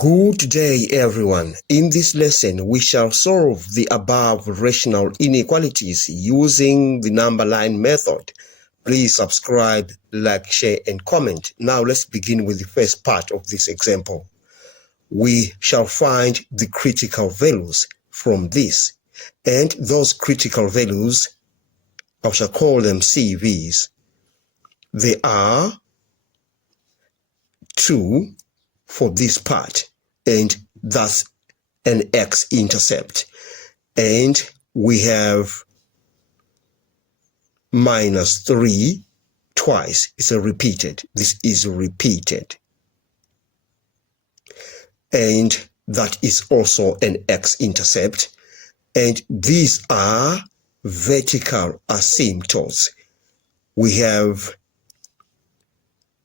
Good day, everyone. In this lesson, we shall solve the above rational inequalities using the number line method. Please subscribe, like, share, and comment. Now let's begin with the first part of this example. We shall find the critical values from this, and those critical values, I shall call them CVs. They are 2 for this part, and that's an x-intercept. And we have -3 twice. It's a repeated. This is repeated. And that is also an x-intercept. And these are vertical asymptotes. We have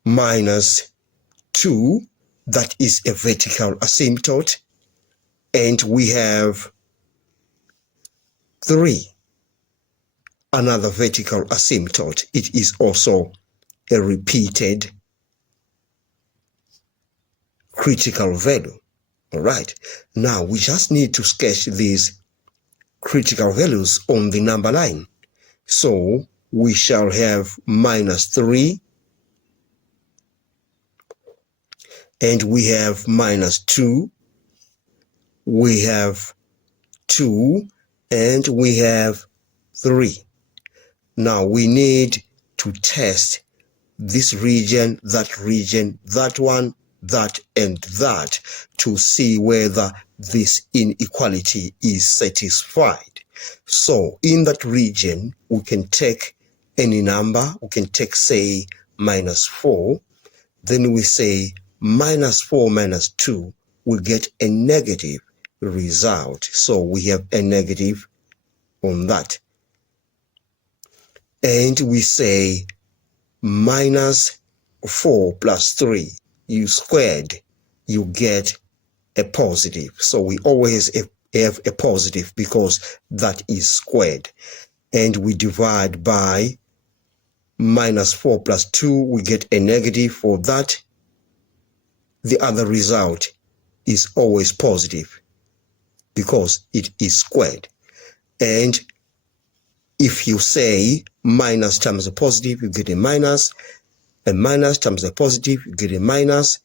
-2, that is a vertical asymptote, and we have 3, another vertical asymptote. It is also a repeated critical value. All right, now we just need to sketch these critical values on the number line. So we shall have -3, and we have -2, we have 2, and we have 3. Now we need to test this region, that one, that, and that to see whether this inequality is satisfied. So in that region, we can take any number. We can take, say, -4. Then we say -4 minus 2 will get a negative result. So we have a negative on that. And we say -4 plus 3, you squared, you get a positive. So we always have a positive because that is squared. And we divide by -4 plus 2, we get a negative for that. The other result is always positive because it is squared. And if you say minus times a positive, you get a minus times a positive, you get a minus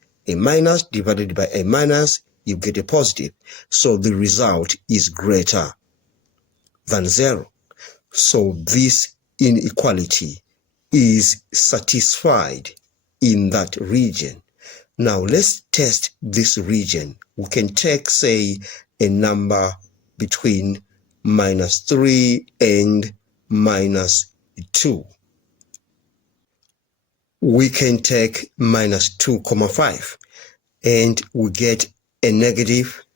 divided by a minus, you get a positive. So the result is greater than 0. So this inequality is satisfied in that region. Now let's test this region. We can take, say, a number between -3 and -2. We can take -2,5, and we get a negative.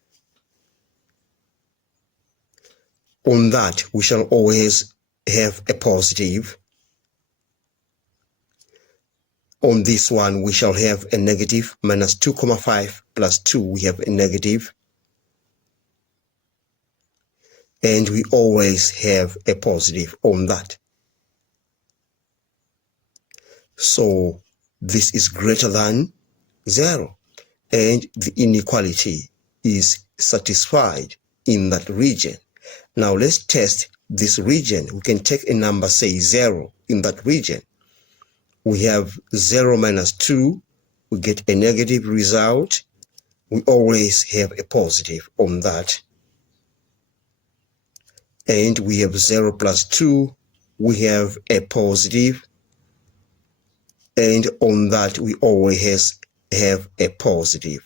On that, we shall always have a positive. On this one, we shall have a negative. -2,5 plus 2, we have a negative. And we always have a positive on that. So this is greater than 0. And the inequality is satisfied in that region. Now let's test this region. We can take a number, say 0, in that region. We have 0 minus 2, we get a negative result. We always have a positive on that. And we have 0 plus 2, we have a positive. And on that, we always have a positive.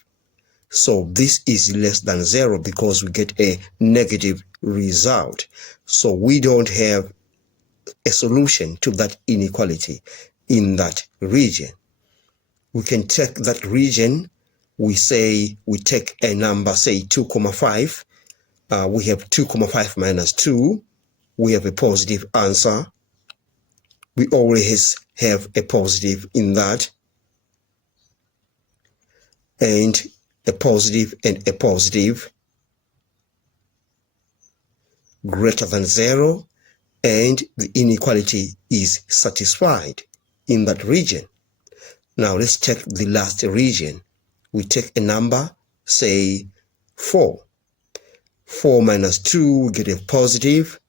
So this is less than 0 because we get a negative result. So we don't have a solution to that inequality in that region. We can take that region. We say we take a number, say 2,5. We have 2,5 minus 2. We have a positive answer. We always have a positive in that. And a positive and a positive greater than 0. And the inequality is satisfied in that region. Now let's take the last region. We take a number, say 4. 4 minus 2, we get a positive.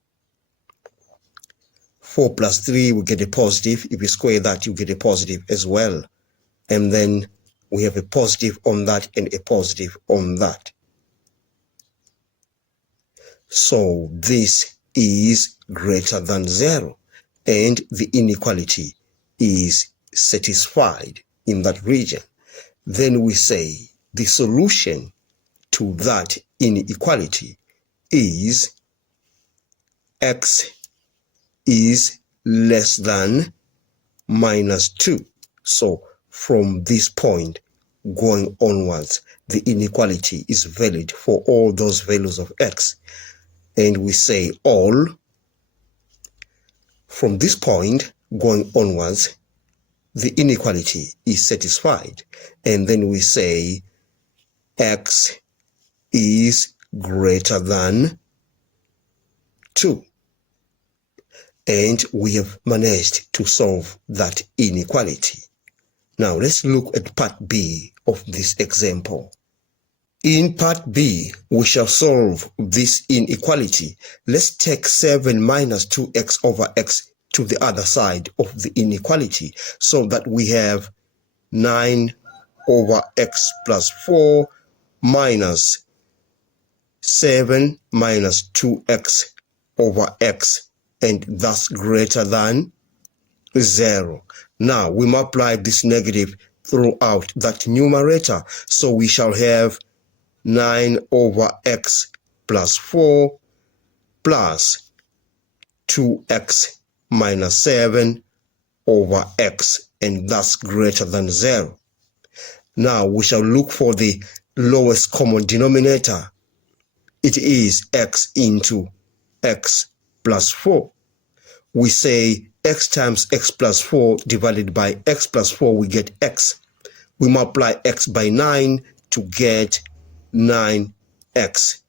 4 plus 3, we get a positive. If you square that, you get a positive as well. And then we have a positive on that and a positive on that. So this is greater than 0, and the inequality is satisfied in that region. Then we say the solution to that inequality is x is less than minus 2. So from this point going onwards, the inequality is valid for all those values of x. And we say all from this point going onwards, the inequality is satisfied. And then we say x is greater than 2. And we have managed to solve that inequality. Now let's look at part B of this example. In part B, we shall solve this inequality. Let's take 7 minus 2x over x to the other side of the inequality so that we have 9 over x plus 4 minus 7 minus 2x over x, and thus greater than 0. Now we multiply this negative throughout that numerator, so we shall have 9 over x plus 4 plus 2x minus 7 over x, and thus greater than 0. Now we shall look for the lowest common denominator. It is x into x plus 4. We say x times x plus 4 divided by x plus 4, we get x. We multiply x by 9 to get 9x.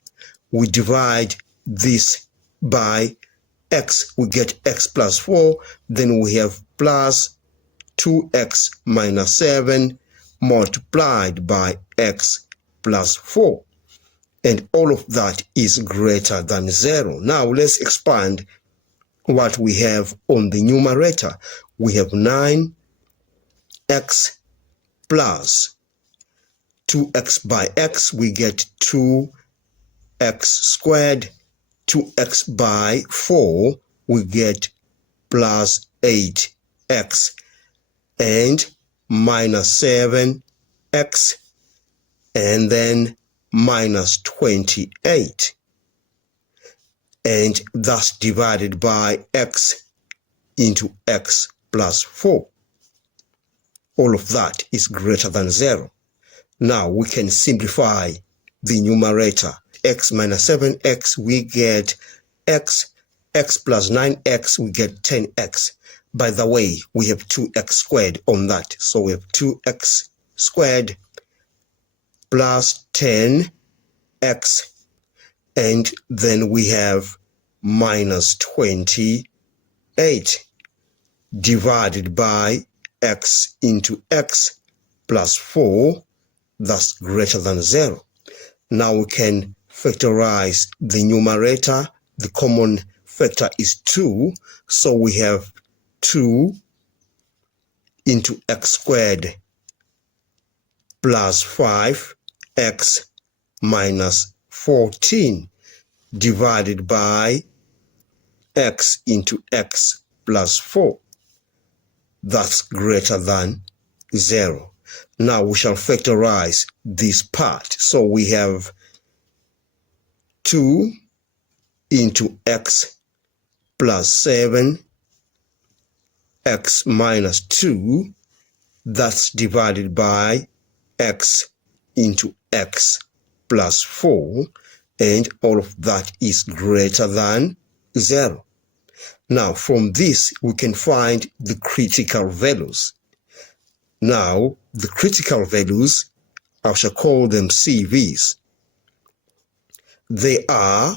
We divide this by x, we get x plus 4. Then we have plus 2x minus 7 multiplied by x plus 4. And all of that is greater than 0. Now let's expand what we have on the numerator. We have 9x plus 2x by x, we get 2x squared. 2x by 4, we get plus 8x, and minus 7x, and then minus 28, and thus divided by x into x plus 4. All of that is greater than 0. Now we can simplify the numerator. X minus 7x, we get x. X plus 9x, we get 10x. By the way, we have 2x squared on that. So we have 2x squared plus 10x, and then we have minus 28 divided by x into x plus 4, thus greater than 0. Now we can factorize the numerator. The common factor is 2, so we have 2 into x squared plus 5x minus 14 divided by x into x plus 4. That's greater than 0. Now we shall factorize this part. So we have 2 into x plus 7 x minus 2, that's divided by x into x plus 4, and all of that is greater than 0. Now from this we can find the critical values. Now the critical values, I shall call them CVs. They are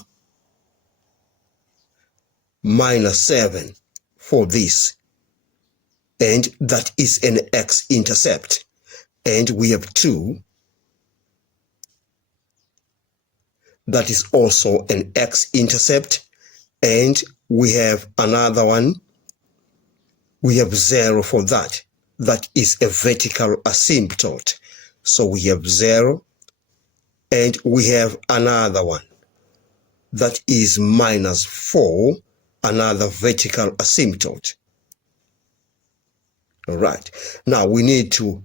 minus 7 for this, and that is an x-intercept, and we have 2, that is also an x-intercept, and we have another one. We have 0 for that. That is a vertical asymptote. So we have 0, and we have another one. That is -4, another vertical asymptote. All right. Now we need to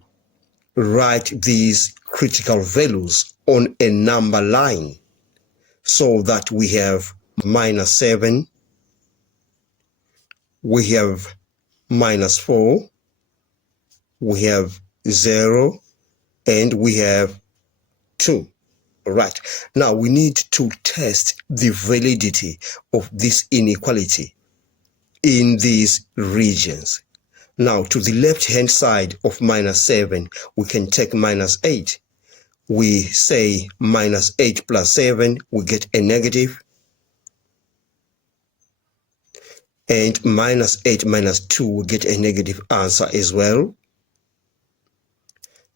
write these critical values on a number line so that we have -7, we have -4, we have 0, and we have 2. All right. Now we need to test the validity of this inequality in these regions. Now to the left hand side of -7, we can take -8. We say -8 plus 7, we get a negative. And -8 minus 2, we get a negative answer as well.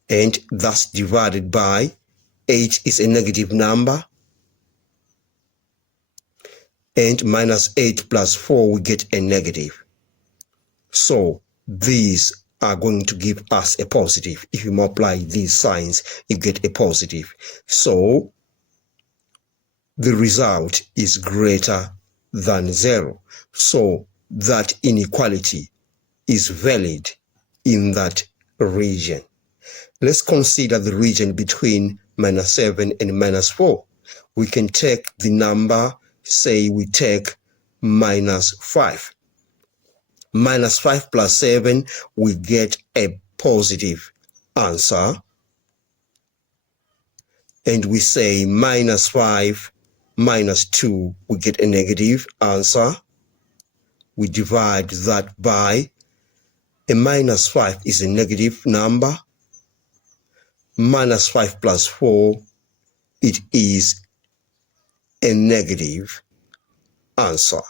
And that's divided by 8 is a negative number. And -8 plus 4, we get a negative. So these are going to give us a positive. If you multiply these signs, you get a positive. So the result is greater than 0. So that inequality is valid in that region. Let's consider the region between -7 and -4. We can take the number, say we take -5. -5 plus 7, we get a positive answer. And we say -5 minus 2, we get a negative answer. We divide that by a -5 is a negative number. -5 plus 4, it is a negative answer.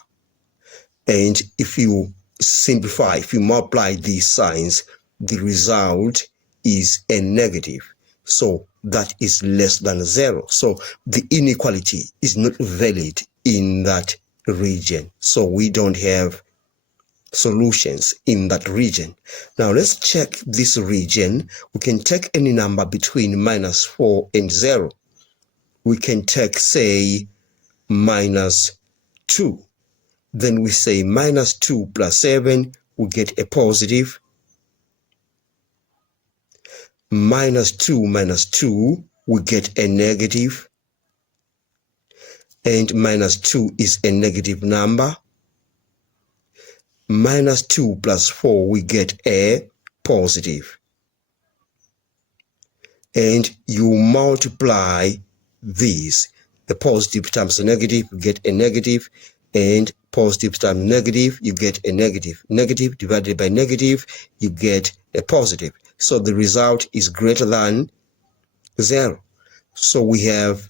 And if you simplify, if you multiply these signs, the result is a negative. So that is less than 0. So the inequality is not valid in that region. So we don't have solutions in that region. Now let's check this region. We can take any number between -4 and 0. We can take, say, -2. Then we say -2 plus 7, we get a positive. -2 minus 2, we get a negative. And -2 is a negative number. -2 plus 4, we get a positive. And you multiply these. The positive times the negative, you get a negative. And positive times negative, you get a negative. Negative divided by negative, you get a positive. So the result is greater than 0. So we have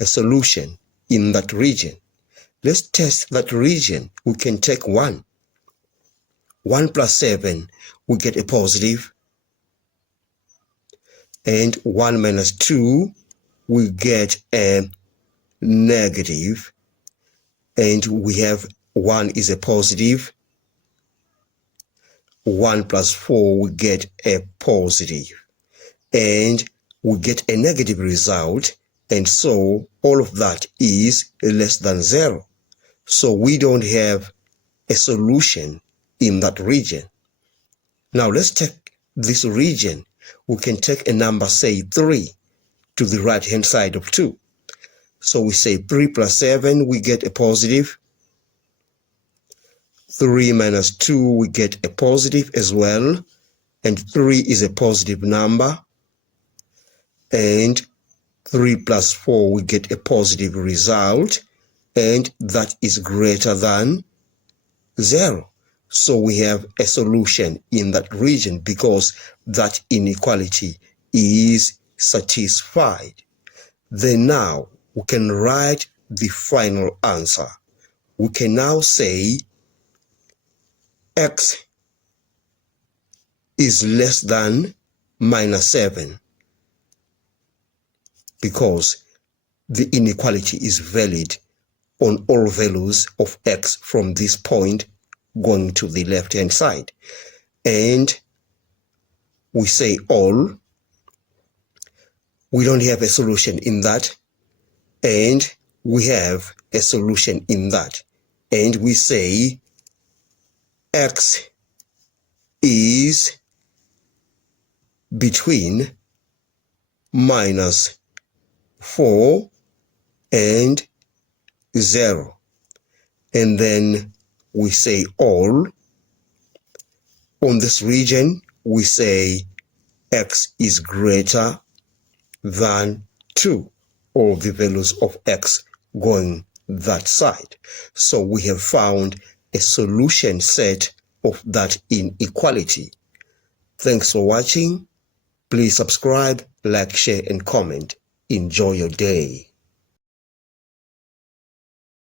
a solution in that region. Let's test that region. We can take 1. 1 plus 7, we get a positive. And 1 minus 2, we get a negative. And we have 1 is a positive. 1 plus 4, we get a positive. And we get a negative result. And so all of that is less than 0. So we don't have a solution in that region. Now let's take this region. We can take a number, say 3, to the right hand side of 2. So we say 3 plus 7, we get a positive. 3 minus 2, we get a positive as well. And 3 is a positive number. And 3 plus 4, we get a positive result. And that is greater than 0. So we have a solution in that region because that inequality is satisfied. Then now we can write the final answer. We can now say x is less than -7 because the inequality is valid on all values of x from this point going to the left-hand side. And we say all. We don't have a solution in that, and we have a solution in that. And we say x is between -4 and 0. And then we say all. On this region, we say x is greater than 2, all the values of x going that side. So we have found a solution set of that inequality. Thanks for watching. Please subscribe, like, share, and comment. Enjoy your day.